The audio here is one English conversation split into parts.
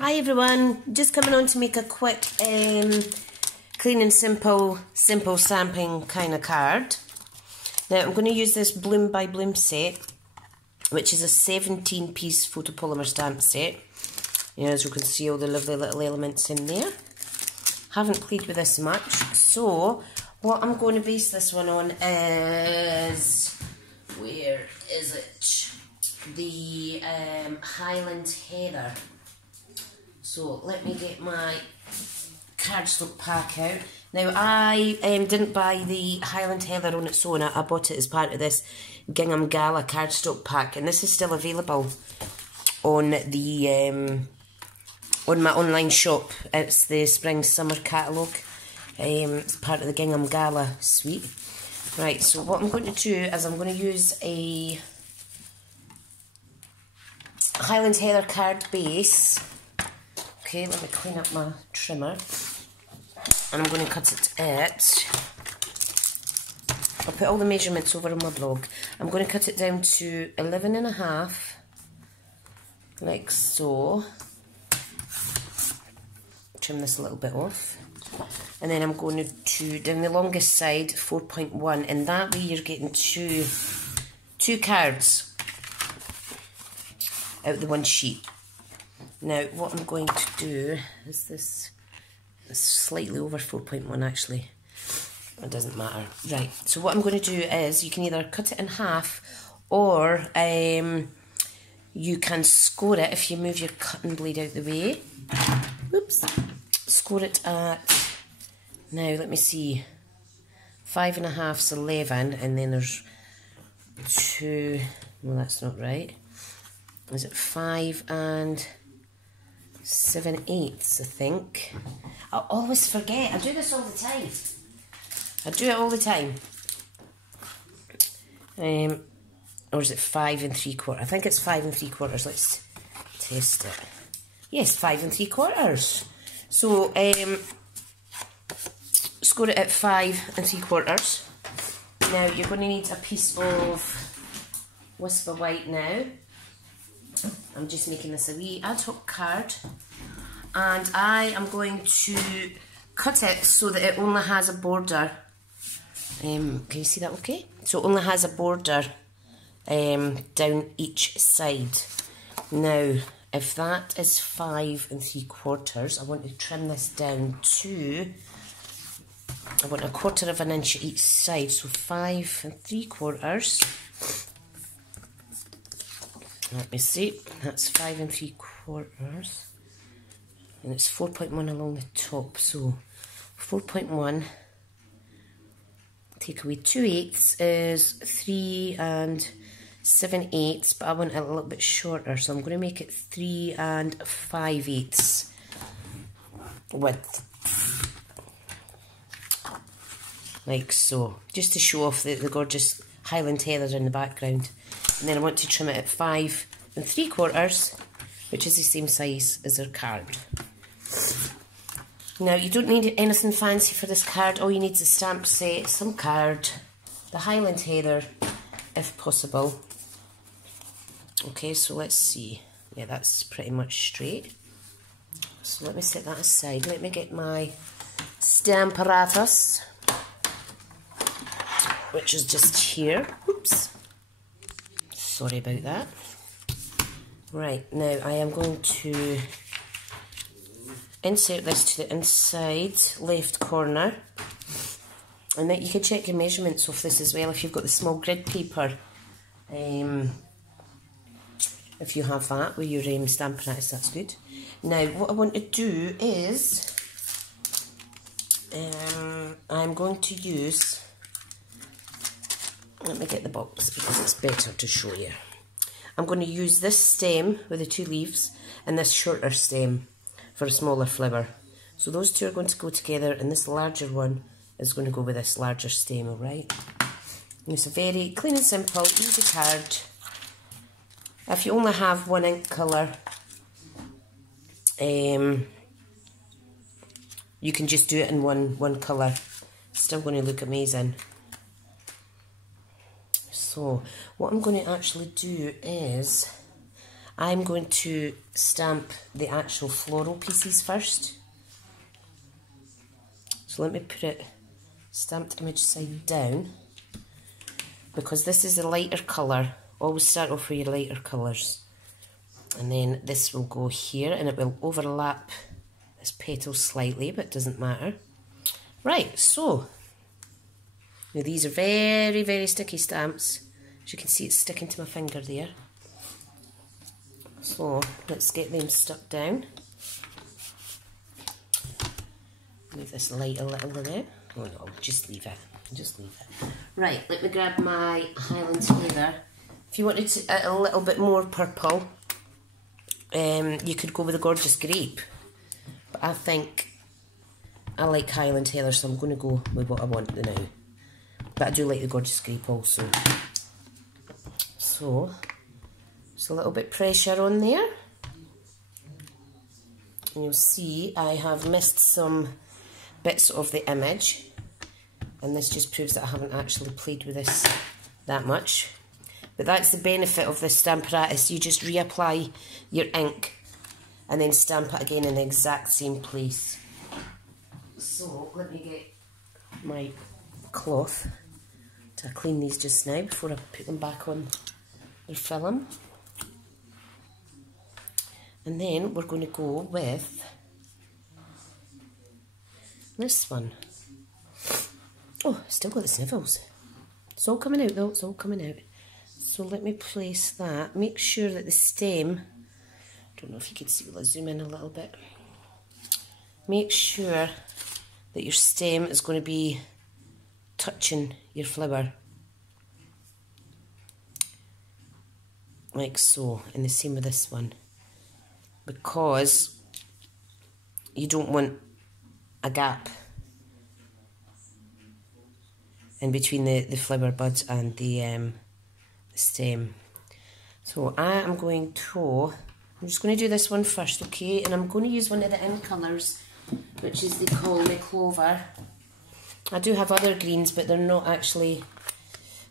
Hi everyone, just coming on to make a quick clean and simple stamping kind of card. Now I'm going to use this Bloom by Bloom set, which is a 17-piece photopolymer stamp set. As you can see, all the lovely little elements in there. Haven't played with this much, so what I'm going to base this one on is, where is it? The Highland Heather. So let me get my cardstock pack out. Now I didn't buy the Highland Heather on its own. I bought it as part of this Gingham Gala cardstock pack, and this is still available on the on my online shop. It's the Spring Summer catalogue. It's part of the Gingham Gala suite. Right, so what I'm going to do is I'm going to use a Highland Heather card base. Okay, let me clean up my trimmer. And I'm going to cut it at, I'll put all the measurements over on my blog. I'm going to cut it down to 11.5, like so. Trim this a little bit off. And then I'm going to do, down the longest side, 4.1. And that way you're getting two cards out of the one sheet. Now, what I'm going to do is this is slightly over 4.1 actually. It doesn't matter. Right, so what I'm going to do is you can either cut it in half or you can score it if you move your cutting blade out the way. Oops. Score it at, now let me see, 5.5 is 11, and then there's 2, well that's not right. Is it 5 and 7/8, I think. I always forget. I do this all the time. I do it all the time. Or is it 5 3/4? I think it's 5 3/4. Let's test it. Yes, 5 3/4. So score it at 5 3/4. Now you're going to need a piece of Whisper White now. I'm just making this a wee ad hoc card, and I am going to cut it so that it only has a border. Can you see that okay? So it only has a border down each side. Now, if that is 5 3/4, I want to trim this down to, I want 1/4 of an inch at each side, so 5 3/4. Let me see, that's 5 3/4, and it's 4.1 along the top, so 4.1, take away 2/8 is 3 7/8, but I want it a little bit shorter, so I'm going to make it 3 5/8 width, like so, just to show off the gorgeous Highland Heather in the background. And then I want to trim it at 5 3/4, which is the same size as our card. Now, you don't need anything fancy for this card. All you need is a stamp set, some card, the Highland Heather, if possible. Okay, so let's see. Yeah, that's pretty much straight. So let me set that aside. Let me get my stamp apparatus, which is just here. Oops. Sorry about that. Right, now I am going to insert this to the inside left corner, and then you can check your measurements of this as well if you've got the small grid paper. If you have that with your Stampin' Up, that's good. Now what I want to do is I'm going to use, let me get the box because it's better to show you. I'm going to use this stem with the 2 leaves and this shorter stem for a smaller flower. So those two are going to go together, and this larger one is going to go with this larger stem, alright? It's a very clean and simple, easy card. If you only have one ink colour, you can just do it in one colour. It's still going to look amazing. So what I'm going to actually do is I'm going to stamp the actual floral pieces first. So let me put it stamped image side down, because this is a lighter colour. Always start off with your lighter colours. And then this will go here, and it will overlap this petal slightly, but it doesn't matter. Right, so now these are very, very sticky stamps. As you can see, it's sticking to my finger there. So let's get them stuck down. Leave this light a little bit. Oh no, just leave it. Just leave it. Right, let me grab my Highland Heather. If you wanted a little bit more purple, you could go with a Gorgeous Grape. But I think I like Highland Heather, so I'm going to go with what I want now. But I do like the Gorgeous Grape also. So, just a little bit pressure on there. And you'll see I have missed some bits of the image. And this just proves that I haven't actually played with this that much. But that's the benefit of this Stamparatus. You just reapply your ink and then stamp it again in the exact same place. So let me get my cloth to clean these just now before I put them back on their film. And then we're going to go with this one. Oh, still got the snivels. It's all coming out though, it's all coming out. So let me place that. Make sure that the stem, I don't know if you can see, will I zoom in a little bit? Make sure that your stem is going to be touching your flower. Like so, and the same with this one. Because you don't want a gap in between the flower buds and the stem. So I am going to, I'm just going to do this one first, okay? And I'm going to use one of the in colours, which is they call me Clover. I do have other greens, but they're not actually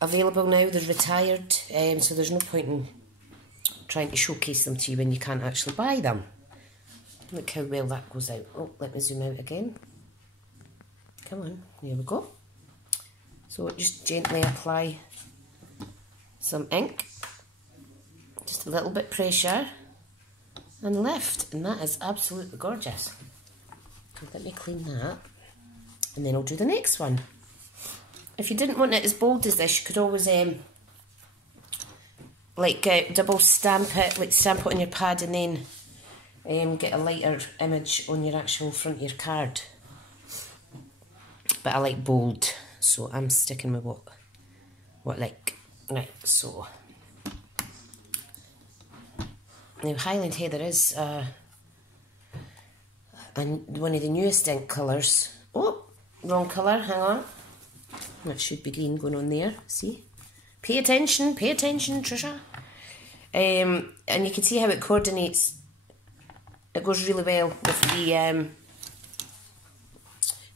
available now. They're retired, so there's no point in trying to showcase them to you when you can't actually buy them. Look how well that goes out. Oh, let me zoom out again. Come on, there we go. So just gently apply some ink, just a little bit pressure, and lift, and that is absolutely gorgeous. So let me clean that, and then I'll do the next one. If you didn't want it as bold as this, you could always double stamp it, like stamp it on your pad, and then get a lighter image on your actual front of your card. But I like bold, so I'm sticking with what I like. Right, so now Highland Heather is one of the newest ink colours. Oh, wrong colour, hang on. That should be green going on there, see? Pay attention, Trisha. And you can see how it coordinates. It goes really well with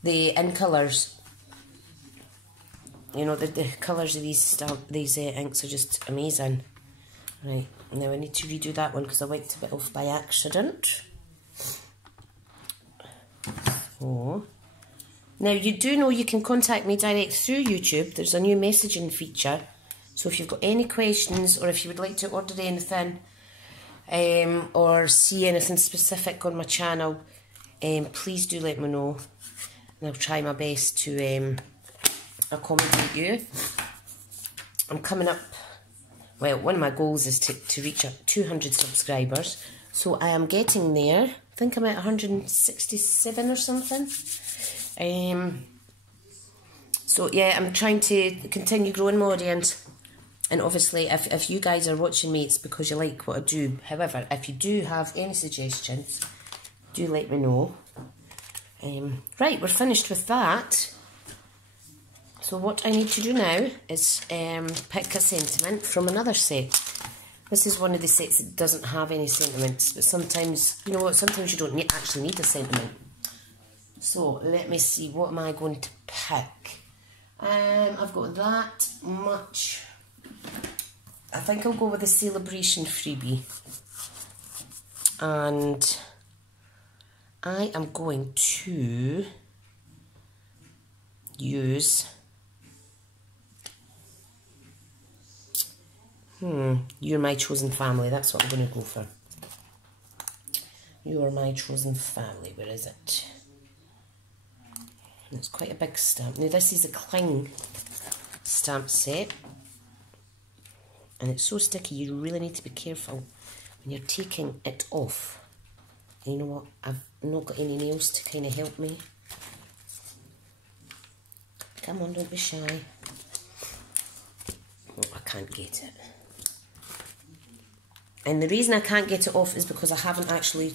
the in colours. You know, the colours of these inks are just amazing. Right, now I need to redo that one because I wiped a bit off by accident. So, now you do know you can contact me direct through YouTube. There's a new messaging feature. So if you've got any questions, or if you would like to order anything, or see anything specific on my channel, please do let me know. And I'll try my best to accommodate you. I'm coming up, well, one of my goals is to reach 200 subscribers, so I am getting there. I think I'm at 167 or something. So yeah, I'm trying to continue growing my audience, and obviously if you guys are watching me, it's because you like what I do. However, if you do have any suggestions, do let me know. Right, we're finished with that. So what I need to do now is pick a sentiment from another set. This is one of the sets that doesn't have any sentiments, but sometimes, you know what, sometimes you don't actually need a sentiment. So let me see, what am I going to pick? I've got that much. I think I'll go with the Celebration freebie. and I am going to use You're My Chosen Family. That's what I'm going to go for. You Are My Chosen Family. Where is it? It's quite a big stamp. Now this is a cling stamp set, and it's so sticky you really need to be careful when you're taking it off. And you know what? I've not got any nails to kind of help me. Come on, don't be shy. Oh, I can't get it. And the reason I can't get it off is because I haven't actually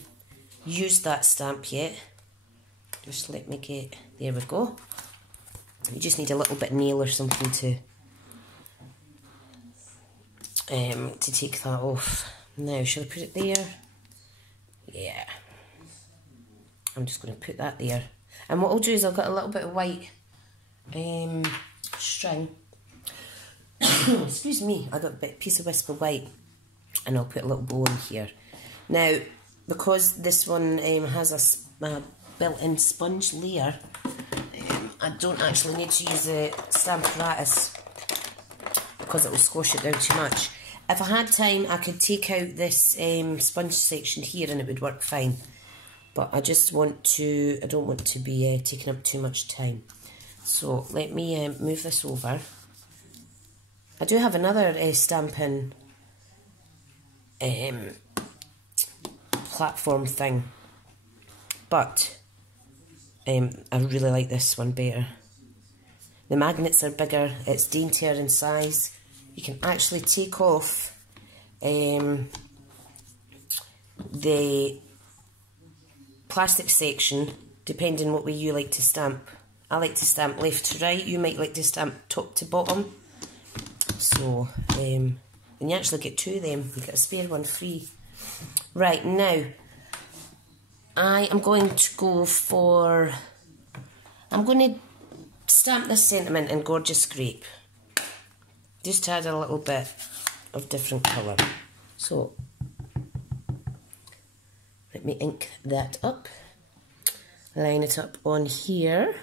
used that stamp yet. Just let me get, there we go. You just need a little bit of nail or something to take that off. Now, shall I put it there? Yeah. I'm just going to put that there. And what I'll do is I've got a little bit of white string. Excuse me, I got a piece of Whisper White, and I'll put a little bow in here. Now, because this one has a built-in sponge layer, I don't actually need to use a stamp apparatus because it will squash it down too much. If I had time, I could take out this sponge section here and it would work fine. But I just want to, I don't want to be taking up too much time. So let me move this over. I do have another Stampin' platform thing, but I really like this one better. The magnets are bigger, it's daintier in size. You can actually take off the plastic section depending what way you like to stamp. I like to stamp left to right, you might like to stamp top to bottom. So, and you actually get two of them, you get a spare one free. Right, now, I am going to go for, I'm going to stamp this sentiment in Gorgeous Grape. Just to add a little bit of different colour. So, let me ink that up. Line it up on here.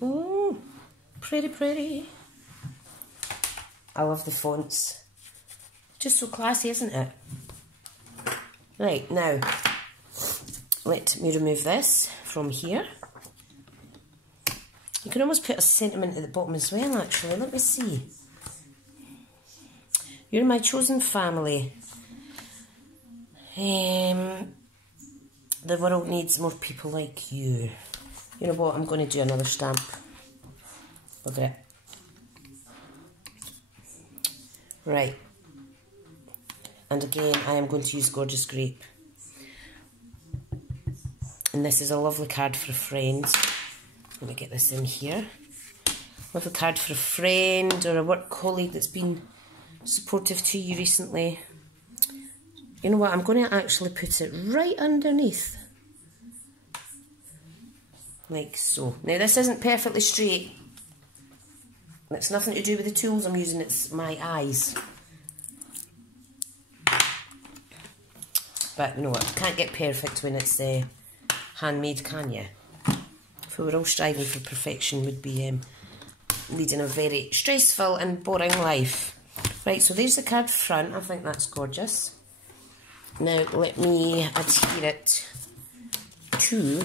Oh, pretty, pretty. I love the fonts. Just so classy, isn't it? Right, now, let me remove this from here. You can almost put a sentiment at the bottom as well, actually. Let me see. You're My Chosen Family. The world needs more people like you. You know what? I'm going to do another stamp. Look at it. Right. And again, I am going to use Gorgeous Grape. And this is a lovely card for a friend. Let me get this in here. Lovely card for a friend or a work colleague that's been supportive to you recently. You know what, I'm going to actually put it right underneath. Like so. Now this isn't perfectly straight. It's nothing to do with the tools I'm using, it's my eyes. But you know what, can't get perfect when it's handmade, can you? If we were all striving for perfection, we'd be leading a very stressful and boring life. Right, so there's the card front. I think that's gorgeous. Now let me adhere it to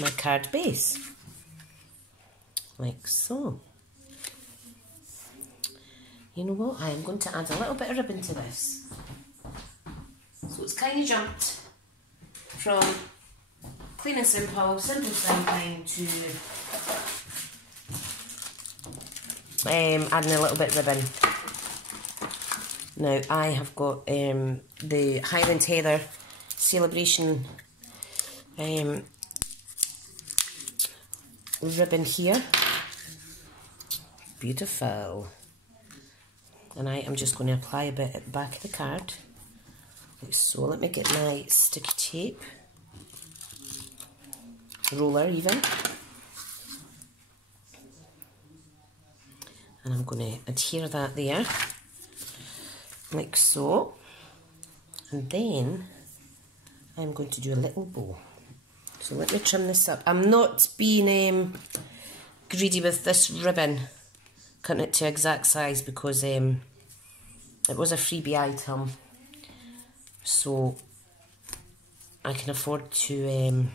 my card base. Like so. You know what, I am going to add a little bit of ribbon to this. So it's kind of jumped from clean and simple stamping to adding a little bit of ribbon. Now I have got the Highland Heather Celebration ribbon here. Beautiful. And I am just going to apply a bit at the back of the card. Like so. Let me get my sticky tape. Roller even. And I'm going to adhere that there. Like so. And then I'm going to do a little bow. So let me trim this up. I'm not being greedy with this ribbon, cutting it to exact size, because it was a freebie item, so I can afford to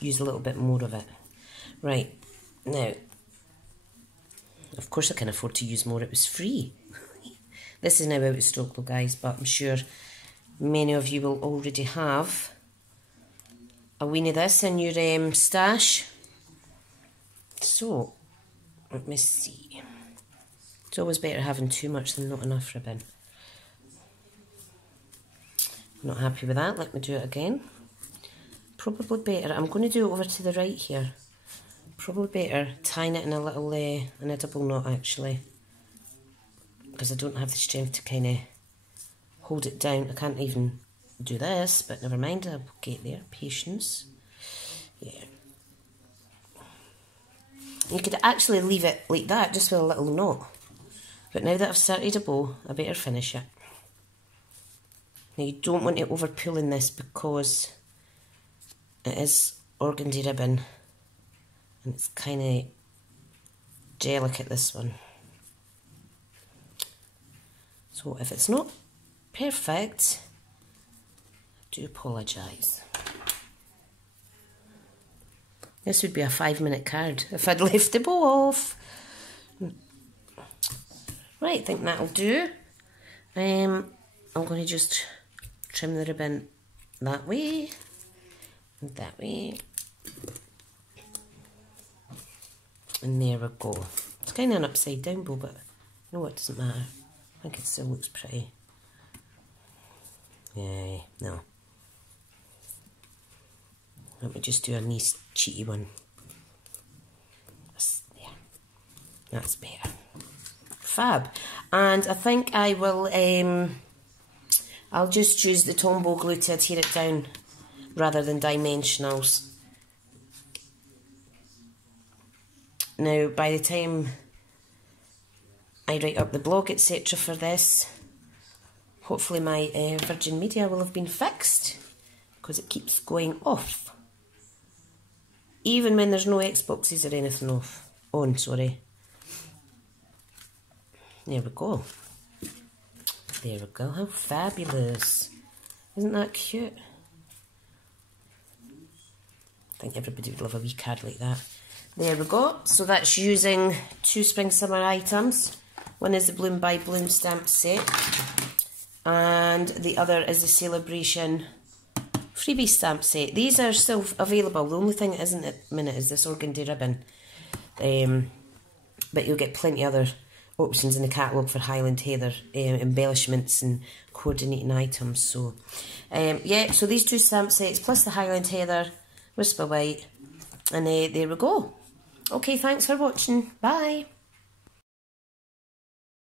use a little bit more of it. Right, now, of course I can afford to use more, it was free. This is now out of stock though, guys, but I'm sure many of you will already have a weenie of this in your stash. So, let me see. It's always better having too much than not enough ribbon. Not happy with that, let me do it again. Probably better, I'm going to do it over to the right here. Probably better tying it in a little, in a double knot actually. Because I don't have the strength to kind of hold it down. I can't even do this, but never mind, I'll get there. Patience. Yeah. You could actually leave it like that, just with a little knot. But now that I've started a bow, I better finish it. Now you don't want to over pull in this because it is organdy ribbon. And it's kind of delicate, this one. So if it's not perfect, I do apologise. This would be a 5-minute card if I'd left the bow off. Right, I think that'll do. I'm going to just trim the ribbon that way and that way. And there we go. It's kind of an upside down bow, but you know what, it doesn't matter. I think it still looks pretty. Yay, no. Let me just do a nice cheeky one. There. That's better. Fab. And I think I will, I'll just use the Tombow glue to adhere it down rather than dimensionals. Now, by the time I write up the blog, etc. for this, hopefully my Virgin Media will have been fixed, because it keeps going off. Even when there's no Xboxes or anything on, sorry. There we go. There we go, how fabulous. Isn't that cute? I think everybody would love a wee card like that. There we go. So that's using 2 Spring Summer items. One is the Bloom by Bloom stamp set, and the other is the Celebration freebie stamp set. These are still available. The only thing that isn't at the minute is this organdy ribbon. But you'll get plenty other options in the catalogue for Highland Heather embellishments and coordinating items. So, yeah, so these 2 stamp sets plus the Highland Heather, Whisper White, and there we go. Okay, thanks for watching. Bye.